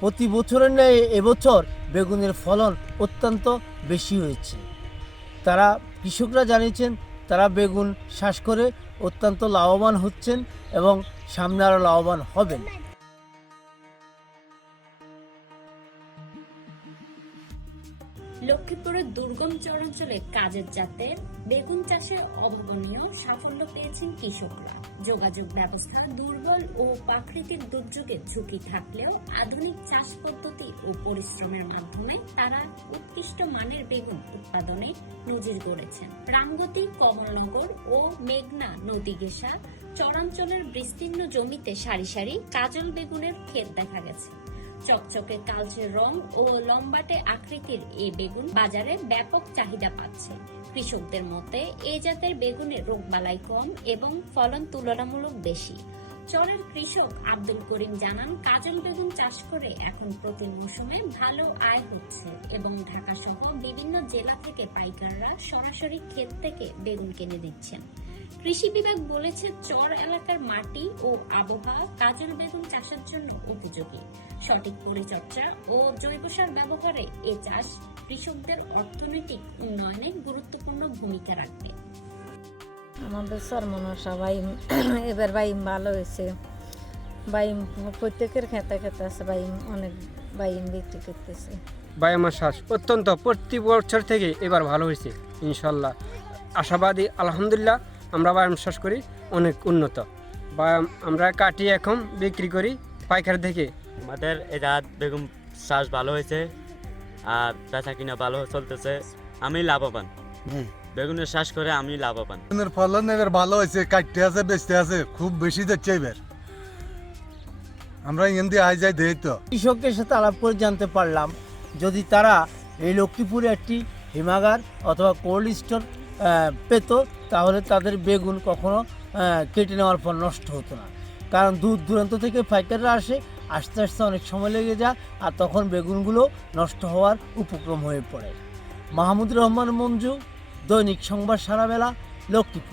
প্রতি বছরের ন্যায় এবছর বেগুনের ফলন অত্যন্ত বেশি হয়েছে। তারা কৃষকরা জানিয়েছেন তারা বেগুন চাষ করে অত্যন্ত লাভবান হচ্ছেন এবং সামনে আরও লাভবান হবেন। লক্ষ্মীপুরের দুর্গম চরাঞ্চলে কাজের জাতের বেগুন চাষে অভাবনীয় সাফল্য পেয়েছেন কৃষকরা। যোগাযোগ ব্যবস্থা দুর্বল ও প্রাকৃতিক দুর্যোগের ঝুঁকি থাকলেও আধুনিক চাষ পদ্ধতি ও পরিশ্রমের মাধ্যমে তারা উৎকৃষ্ট মানের বেগুন উৎপাদনে নজির গড়েছেন। রামগতি, কমলনগর ও মেঘনা নদী ঘেঁষা চরাঞ্চলের বিস্তীর্ণ জমিতে সারি সারি কাজল বেগুনের ক্ষেত দেখা গেছে। চকচকে কালচে রং ও লম্বাটে আকৃতির এই বেগুন বাজারে ব্যাপক চাহিদা পাচ্ছে। কৃষকদের মতে এই জাতের বেগুনের রোগবালাই কম এবং ফলন তুলনামূলক বেশি। চরের কৃষক আব্দুল করিম জানান, কাজল বেগুন চাষ করে এখন প্রতি মৌসুমে ভালো আয় হচ্ছে এবং ঢাকা সহ বিভিন্ন জেলা থেকে পাইকাররা সরাসরি ক্ষেত থেকে বেগুন কিনে দিচ্ছেন। কৃষি বিভাগ বলেছে চর এলাকার মাটি ও আবহাওয়া কাজল বেগুন চাষের জন্য উপযোগী। সঠিক পরিচর্যা ও জৈব সার ব্যবহারে এ চাষ কৃষকদের অর্থনৈতিক উন্নয়নে গুরুত্বপূর্ণ ভূমিকা রাখবে। আমাদের সরমনসা বাইম এবার বাইম ভালো হয়েছে। বাইম প্রত্যেকের খেতে খেতে আছে, বাইম অনেক বাইম বিক্রি করতেছে। বায়োমাস চাষ অত্যন্ত প্রতি বছর থেকে এবার ভালো হয়েছে ইনশাল্লাহ। আশাবাদী আলহামদুলিল্লাহ। আমরা বায়োমাস চাষ করি অনেক উন্নত বা আমরা কাটিয়ে এখন বিক্রি করি পাইকার থেকে। আমাদের এই জাত বেগুন চাষ ভালো হয়েছে আর বেচা কিনা ভালো চলতেছে। আমি লাভবান, বেগুনের চাষ করে আমি লাভবান। বেগুনের ফলন এবার ভালো হয়েছে, কাটতে আছে বেচতে আছে, খুব বেশি যাচ্ছে এবার। আমরা এখান দিয়ে আই যাই দেই তো। কৃষকের সাথে আলাপ করে জানতে পারলাম যদি তারা এই লক্ষ্মীপুরে একটি হিমাগার অথবা কোল্ড স্টোর পেত তাহলে তাদের বেগুন কখনো কেটে নেওয়ার পর নষ্ট হতো না। কারণ দূর দূরান্ত থেকে পাইকাররা আসতে আসতে অনেক সময় লেগে যায় আর তখন বেগুনগুলো নষ্ট হওয়ার উপক্রম হয়ে পড়ে। মাহমুদুর রহমান মঞ্জু, দৈনিক সংবাদ সারাবেলা, লক্ষ্মীপুর।